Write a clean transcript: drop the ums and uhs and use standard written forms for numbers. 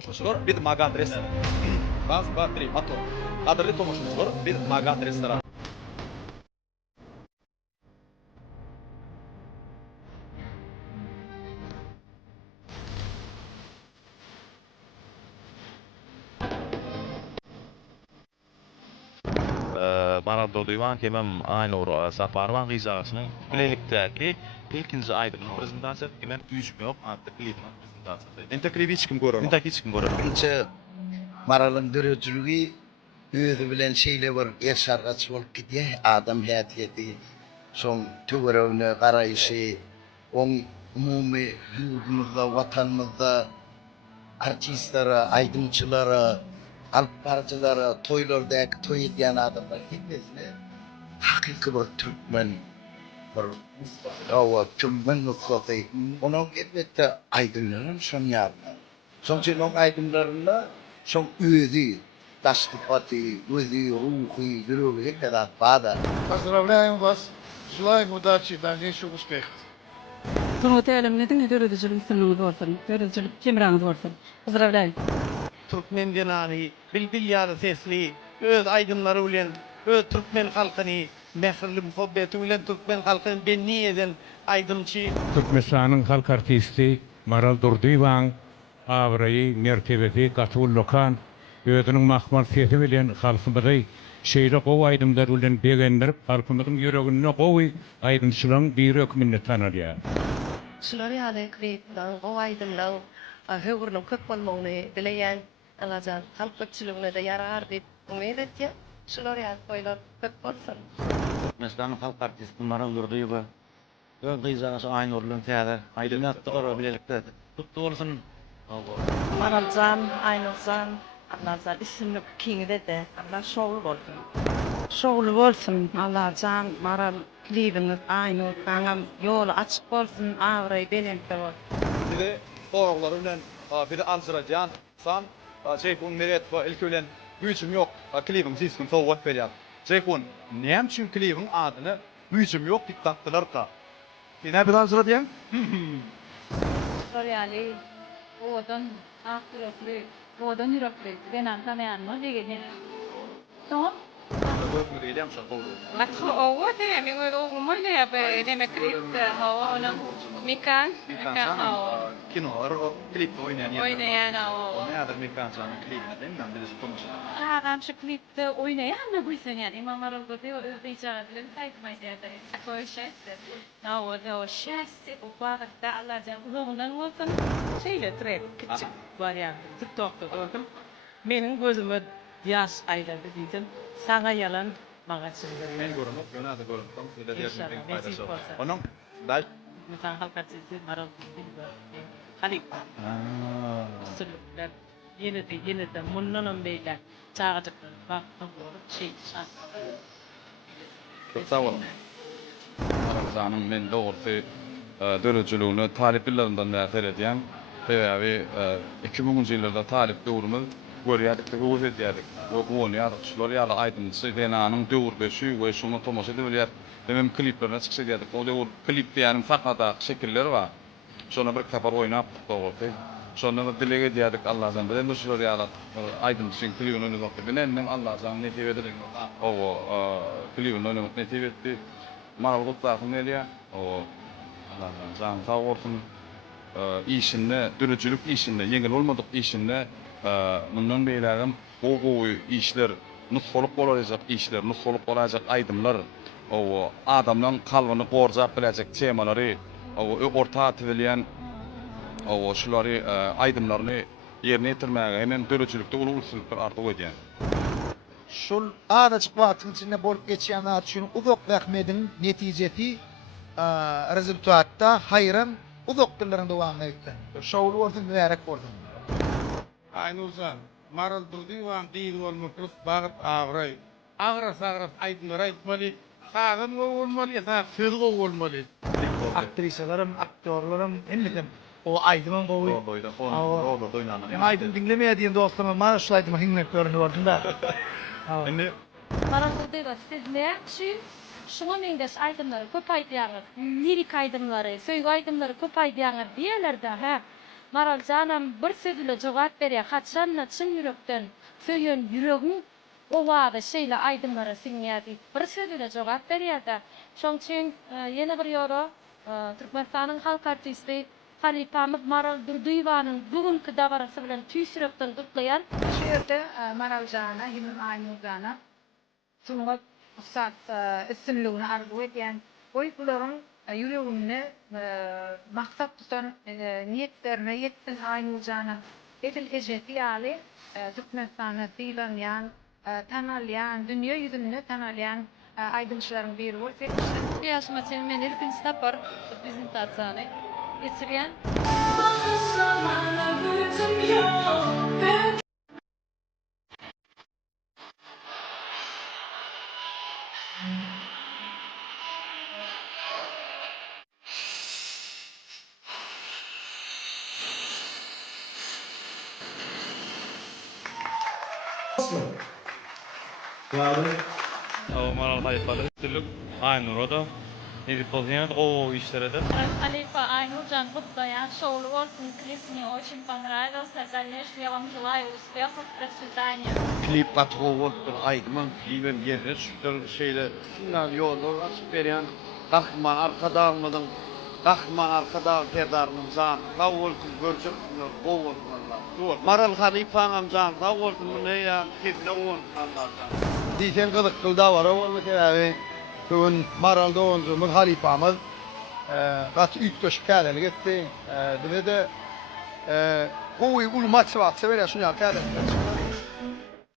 tomoshabchilar, bir Magand restoran. Gaz, batarya, motor. Qadrli tomoshabchilar, bir Magand restoran. Maradona Divan kemem aynı ora Saparvan gizasının birlikteki ilkinci aydın prezentasiya kemem uyuşmuyor artık klipman prezentasiya. Ente klibi hiç kim görür? Enta hiç kim görür? Birinci maralın dörücülüğü özü bilen şeyle var yaşargaç bolup gidiyor adam hayatiyeti son tüvörövüne karayışı on umumi yurdumuzda vatanımızda artistlara aydınçılara alparcılara toylardaki toy ediyen adamlar hepsine hakiki bir Türkmen Türkmen nuskası onun elbette aydınların son yarına son için aydınlarında son özü tasdikatı, özü, ruhu, yüreği kadar bağda. Поздравляем вас, желаем удачи и дальнейших успехов. Tünütelimledin dörücülük olsun. Dörücülük kimrağınız olsun. Pozdravляю. Türkmen dinani, bilbil yarı sesli, öz aydınları bilen, öz Türkmen halkını, mehirli muhabbeti bilen Türkmen halkını benni eden aydınçı. Türkmenistan'ın halk artisti Maral Durdivan, avrayı, mertebeti, katul lokan, özünün mahmariyeti bilen halkımızı şeyle o aydınlar bilen beğendirip halkımızın yüreğine koy aydınçılığın bir hükmünü tanır. Slowly kriptan o aydınlan hövürnün kökmanmağını bileyen alacan halkçılığını da yarar dit umedetya slowly koylar kökmansan. Türkmenistan'ın halk artisti Maral Durdivan ön gizası aynı orlan teater aydınlattılar birlikte tuttu olsun. Maralcan, Aynurcan, Allah'tan isimli kingde de Allah şoğul olsun. Şoğul olsun Allah'tan Maral klibiniz Aynur, kanam yolu açık olsun avrayı belirtti olsun. Bir de doğruları bilen bir de Azerbaycan san Ceyhun Meret ve ilk bilen büyücüm yok klibin sizin soğuk veriyor. Ceyhun nem için klibin adını büyücüm yok diktattılar da. Yine bir Azerbaycan? Sorry, Odan aktifli, odan yürekli. Ben anlamayan mı diyeceğim? Tamam. Aku awal ni, minggu umur ni apa? Ini makrif, awal orang mikan, mikan awal. Kino klip oynayan. Oynayan awal. Ne adır mikan sana klip değil mi? Biz konuşalım. Adam şu klipte oynayan mı bu sene? Yani imamlar oldu diyor, ödeyeceğim. Takmayız yani. Aku şahsi. Awal o şahsi, o kadar da Allah canım. Ondan olsun. Şeyle trek küçük var ya TikTok'ta gördüm. Benim gözüme yaş ayladı dedim. Sana yalan mağazın. Ben görünüp, ben adı görünüp. Bir de İnşallah, diğer bir nasip faydası olsa. var. Onun da Mesela halk artisti Maral Halik. Sülükler. Yine de munlanın beyler. Çağırdıkları bak şey. çok sağ olun. Aramızdanın ben doğrusu dörücülüğünü taliplerinden nefret ediyen ve 2010 yıllarda talip doğrumuz görüyorduk da göz ediyorduk. Bu oynuyorduk. Şuları ya da aydınlısı denanın doğru beşi ve şunu tomas edebiliyorduk. Demem kliplerine çıksa ediyorduk. O doğru klipte yani farklı şekilleri var. Sonra bir kapar oynayıp doğru. Sonra da dilege ediyorduk Allah'tan. Ben de şuları ya da aydınlısın klibini oynadık. Ben ennem Allah'tan ne diye verelim. O klibini oynamak ne diye verelim. Maral Kutlar'ın ne diye? O Allah'tan can sağ olsun. İşinde, dürücülük işinde, yengil olmadık işinde bundan beylerim o işler nusfoluk olacak işler, nusfoluk olacak aydımlar o adamdan kalbini korcap bilecek temaları o orta atılyan o şuları aydımlarını yerine getirmeye hemen dürücülükte usulükler artık ediyor. Şul adaçık vaktin içinde bolup geçenler için uzak vakmedin neticesi rezultatta hayran uzak dillerin devam etti. Şoğul olsun vererek olsun. Aynurcan, Maral Durdivan değil olmaklık bağıt ağray. Ağras aydınlar aytmalı. Sağın olmalı ya da sığıl olmalı. Aktrisalarım, aktörlerim, eminim. O aydının boyu. Doğru oynanır. Ben aydın dinlemeye diyen dostlarıma bana şu aydın hinnek görünüyordum da. Şimdi Maralda siz ne için? Şuna mendes aydınları köp aydıyanlar, lirik aydınları, söygü aydınları köp aydıyanlar diyorlar da ha. Maralcanam bir sözüle cevap berýär. Haçanla çyn yürekden söýen yüregin o wada şeýle aydınlara siňýärdi. Bir sözüle cevap berýär-de. Şoň üçin ýene bir ýoro Türkmenistanyň halk artisti Halipamyz Maral Durduýwanyň bugünkü dabarasy bilen tüýsürekden gutlaýan Şu yerde Maralcana, Himim Aynurcana, sunmak usat isimliğini arzu eden, oyuncuların yüreğini maksat tutan niyetlerine yetsin Aynurcana. Edil eceti ali, Türkmenistan'ı filanlayan, tanalayan, dünya yüzünü tanalayan aydınçıların biri var. Yaşma çelmen ilkin sapar prezentasyony geçirýän. O Maral Halipaly üstünlük aynı roda. Edip bolýan o işlerede. Халифа Айнуржан Гудбаян, шоулы болсын, клип мне очень понравился. Дальнейшего я вам желаю успехов, процветания. Klip patrovotdur, aydymyň klibim ýerine düşüpdir, şeýle şundan ýollar açyp berýän, Gahman arkadagynyň, Gahman arkadagy terdarynyň jan, sag bolsun, görjekler, gow bolsunlar. Maral Halipaňam jan, sag bolsun, näýä, hepne bolsunlar. Diýsen gyzyk kılda var, o täze bugün Maralda oyunjumuz Halipamyz gaty üç köşkärlik etdi. Dibede gowy ul maç wagty berýär şunja kädet.